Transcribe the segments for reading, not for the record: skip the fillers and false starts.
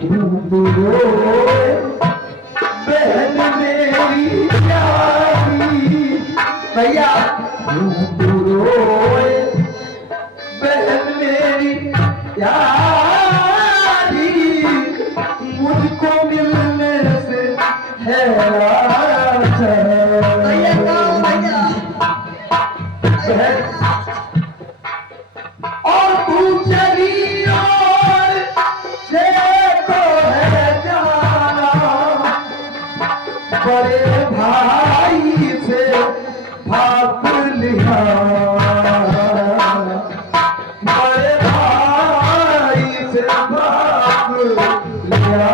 बहन मेरी प्यारी भैया बहन मेरी प्यारी मुझको मिलने से है और तू चली और से तो है जाना बड़े भाई से भाग लिया बड़े भाई से भाग लिया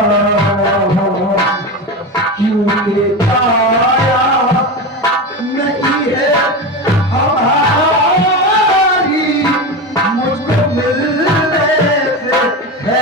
क्योंकि आया नहीं है हमारी मुझको मिलने से है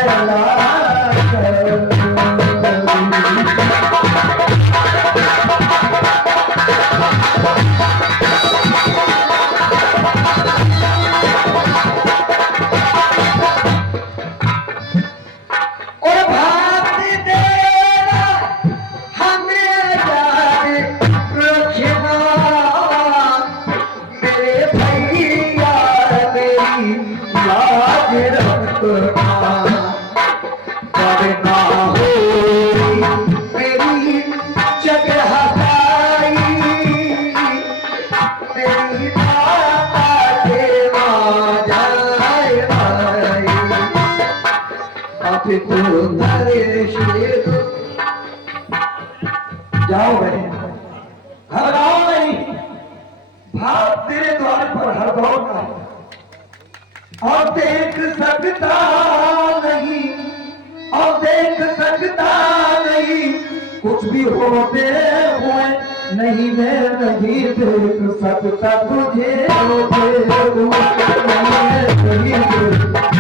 जाओ बहन घबराओ नहीं भाग तेरे द्वार पर हर दौर का और देख सकता नहीं और देख सकता नहीं कुछ भी होते हुए नहीं मैं नहीं देख सकता तुझे रोते हुए नहीं देख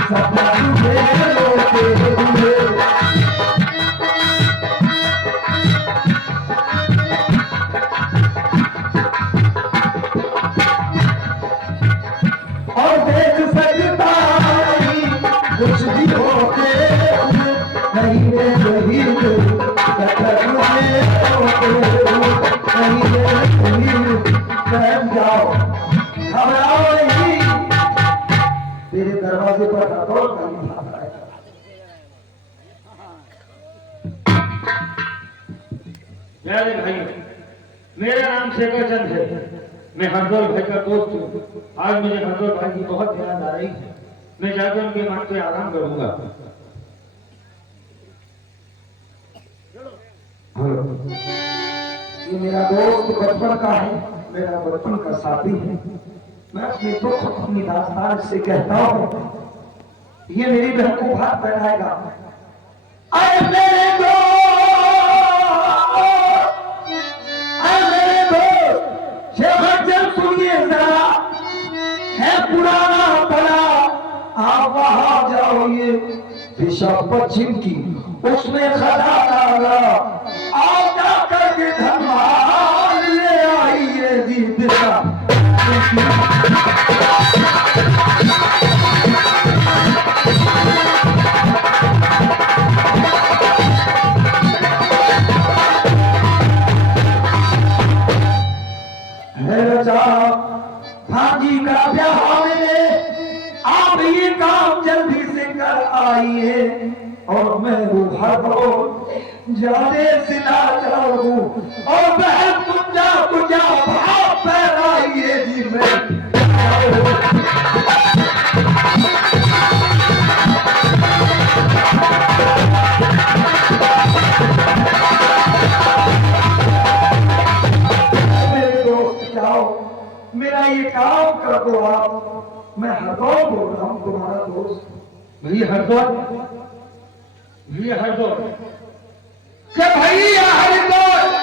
सकता तुझे रोते हुए और देख सकता नहीं कुछ भी होते नहीं मैं नहीं सकता तुझे रोते नहीं जाओ घबराओ नहीं तेरे दरवाजे पर हथौड़ नहीं भाग रहा है प्यारे भाई मेरा नाम शेखर चंद है मैं हरदौल भाई का दोस्त हूँ आज मुझे हरदौल भाई की बहुत याद आ रही है मैं जाकर उनके मन पे आराम करूंगा ये मेरा दोस्त बचपन का है मेरा बचपन का साथी है मैं अपने दुख अपनी दास्तान से कहता हूँ ये मेरी बहन को भात पहनाएगा अरे मेरे दोस्त सुनिए जरा है पुराना बड़ा आप वहां जाओ ये दिशा पश्चिम की उसमें खजाना आओ जाकर के धमाल ले आइए जी दिशा भाजी का ब्याह में आप ये काम जल्दी से कर आइए और मैं रूहा को जाने से ना चाहूं और बहन तुम जा भाव फहराइए जी मैं मेरा ये काम कर दो आप मैं हरदौल बोल रहा हूँ तुम्हारा दोस्त भैया हरदौल क्या भैया हरदौल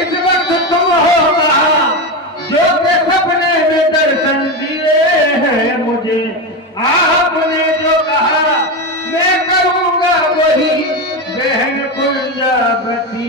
इस वक्त तुम हो वहाँ जो के सपने में दर्शन दिए हैं मुझे आपने जो कहा मैं करूँगा वही बहन कुंजावती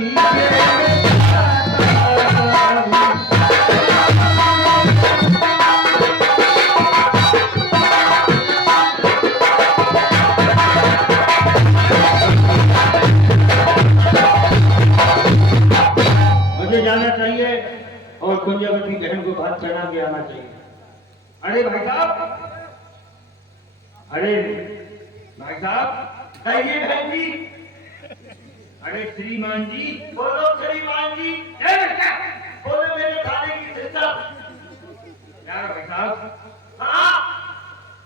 बहुत चढ़ा के आना चाहिए। अरे भाई साहब, अरे भाई साहब, कहिए बहन जी। अरे श्रीमान जी, बोलो श्रीमान जी। बोलो मेरे थाने की चिंता। यार भाई साहब, हाँ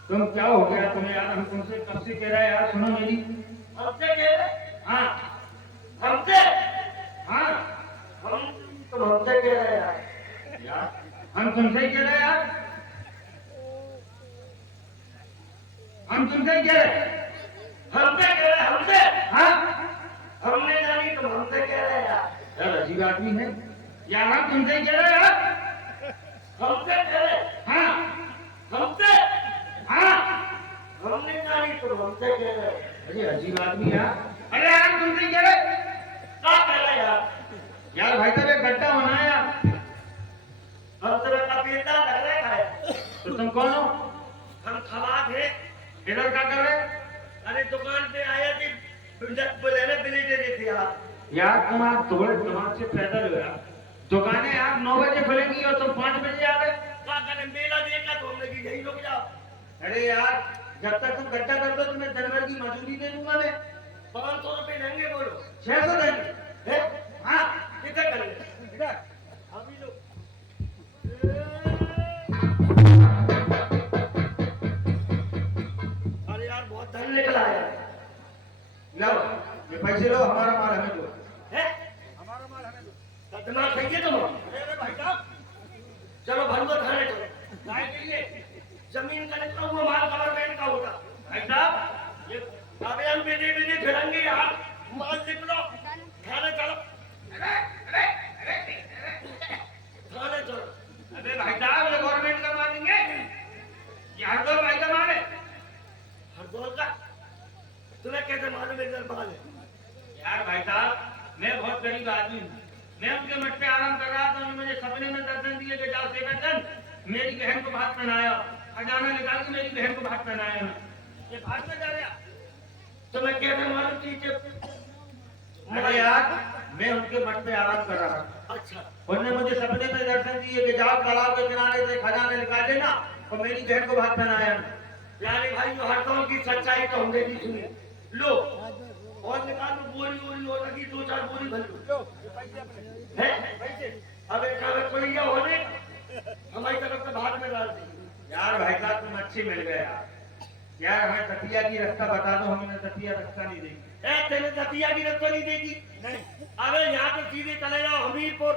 तुम क्या हो गया तुम्हें यार? हम तुमसे कब से कह रहे हैं यार, सुनो मेरी। हमसे कह रहे? हाँ हमसे? हाँ तुम हमसे कह रहे यार? यार हम तुमसे ही कह रहे हैं यार, हम तुमसे ही कह रहे हैं। हमसे कह रहे? हमसे? हाँ हमने जानी तुम हमसे कह रहे यार? यार अजीब आदमी है यार, हम तुमसे ही कह रहे हैं यार। हमसे कह रहे? हाँ हमसे? हाँ हमने जानी तुम हमसे कह रहे? अरे अजीब आदमी यार। अरे यार हम तुमसे ही कह रहे। क्या कह रहे यार? यार भाई साहब एक गड्ढा होना है यार। हम तुम्हें कबीरदार लग रहे हैं। तो तुम कौन हो? हम खवाद है। इधर क्या कर रहे? अरे दुकान पे आया थी, बोले ना बिली दे दी थी यार। यार तुम आप थोड़े दिमाग से पैदल हो यार। दुकानें आप 9 बजे खुलेंगी और तुम 5 बजे आ गए। क्या करें, मेला देखा तो हमने की यही रुक जाओ। अरे यार जब तक तुम गड्ढा कर दो तुम्हें जनवर की मजदूरी दे दूंगा मैं। 500 रुपए लेंगे बोलो? 600 देंगे। है? हाँ कितना करेंगे? अभी लो। अरे यार बहुत धन निकला है। लो ये पैसे लो, हमारा माल हमें दो। है? हमारा माल हमें दो। दिमाग सही है तुम? अरे भाई साहब चलो भरवा थाने चलो। काय के लिए? जमीन का निकला हुआ माल गवर्नमेंट का होता। भाई साहब ये अबे हम बेटे फिरेंगे यार। माल निकलो थाने चलो। थाने चलो। अबे भाई साहब ये गवर्नमेंट का माल नहीं है, ये हरदोल भाई का माल है। हरदोल का? तुम्हें कैसे मालूम है माल है? यार भाई साहब मैं बहुत गरीब आदमी हूँ। मैं उनके मठ पे आराम कर रहा था, उन्होंने मुझे सपने में दर्शन दिए कि जाओ सेकंड मेरी बहन को भात पहनाया, खजाना निकाल के मेरी बहन को भात पहनाया। ये भात में जा रहा तुम्हें कैसे मालूम चीज? अरे यार मैं उनके मठ पे आराम कर रहा था, अच्छा उन्होंने मुझे सपने में दर्शन दिए कि जाओ तालाब के किनारे से खजाना निकाल लेना और मेरी बहन को भात पहनाया। यानी भाई जो हरदौल की सच्चाई तो हमने भी सुनी। लो और निकाल लो, बोरी बोरी हो लगी 2-4 बोरी भर लो। है? अब एक कोई ये होने हमारी तरफ से भाग में डाल दी। यार भाई साहब तुम अच्छे मिल गए यार। यार हमें दतिया की रास्ता बता दो, हमें दतिया रास्ता नहीं देगी। तेरे दतिया की रास्ता नहीं देगी? नहीं। अबे यहाँ से सीधे चले जाओ हमीरपुर,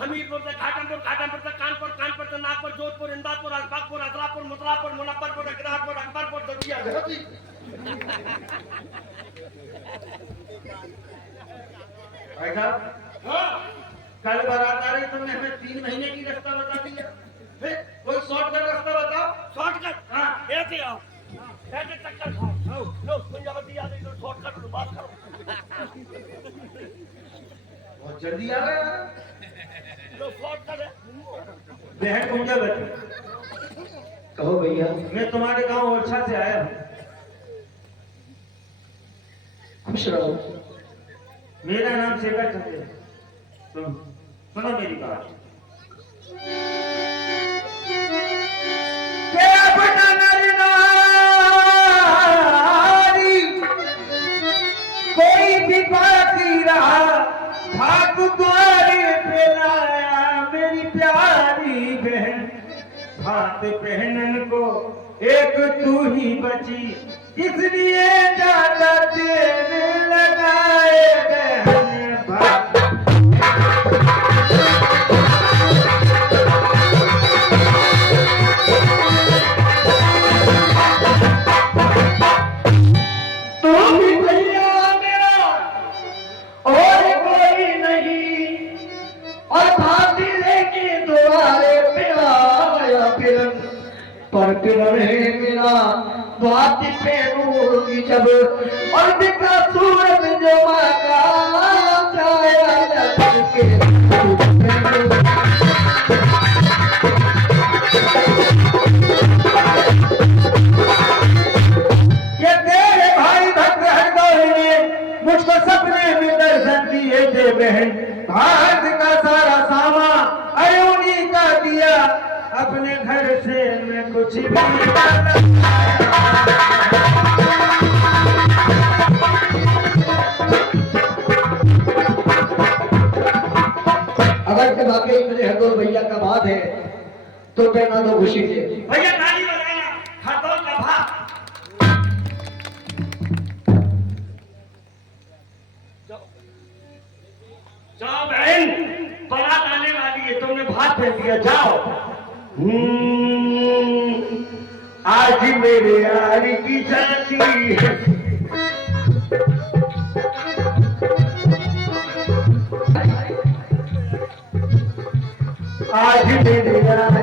हमीरपुर से घाटमपुर, घाटमपुर से कानपुर, कानपुर से नागपुर, जोधपुर, इंदापुर, अशफाकपुर, असलापुर, मुतलापुर, मुनप्परपुर, अकरारपुर, अकबरपुर, दतिया। भाई साहब हाँ कल बारात आ रही, तुमने हमें 3 महीने की रास्ता बता दिया। कोई शॉर्टकट रास्ता बताओ। शॉर्टकट? हाँ ऐसे आओ, ऐसे चक्कर खाओ। लो पंजाबी आ गई तो शॉर्टकट लो, बात करो। बहुत जल्दी आ गया। लो शॉर्टकट है। बहन घूम जा बैठी। कहो भैया। मैं तुम्हारे गांव ओरछा से आया हूँ। खुश रहो। मेरा नाम शेखर चंद है। सुनो मेरी बात। कोई भी बाकी रहा भाग द्वारे पे लाया मेरी प्यारी बहन। भात पहनन को एक तू ही बची, इसलिए ज्यादा देने लगाए बहन भाग। तुम ही भैया मेरा और कोई नहीं, और फांसी लेके द्वारे पे आया फिर पर रहे मेरा बात पे रूगी जब और दिखा सूरज जो मांगा छाया के। ये तेरे भाई भक्त हरदौल ने मुझको सपने में दर्शन दिए थे बहन। भारत का सारा सामान अरे उन्हीं का दिया। कुछ भी ना अगर के वाकई मेरे हरदोल भैया का बात है तो कहना दो खुशी से भैया ताली बजाना हरदोल का भात जाओ बहन बारात आने वाली है तुमने भात दे दिया जाओ आज मेरे यार की चाची आज मेरे यार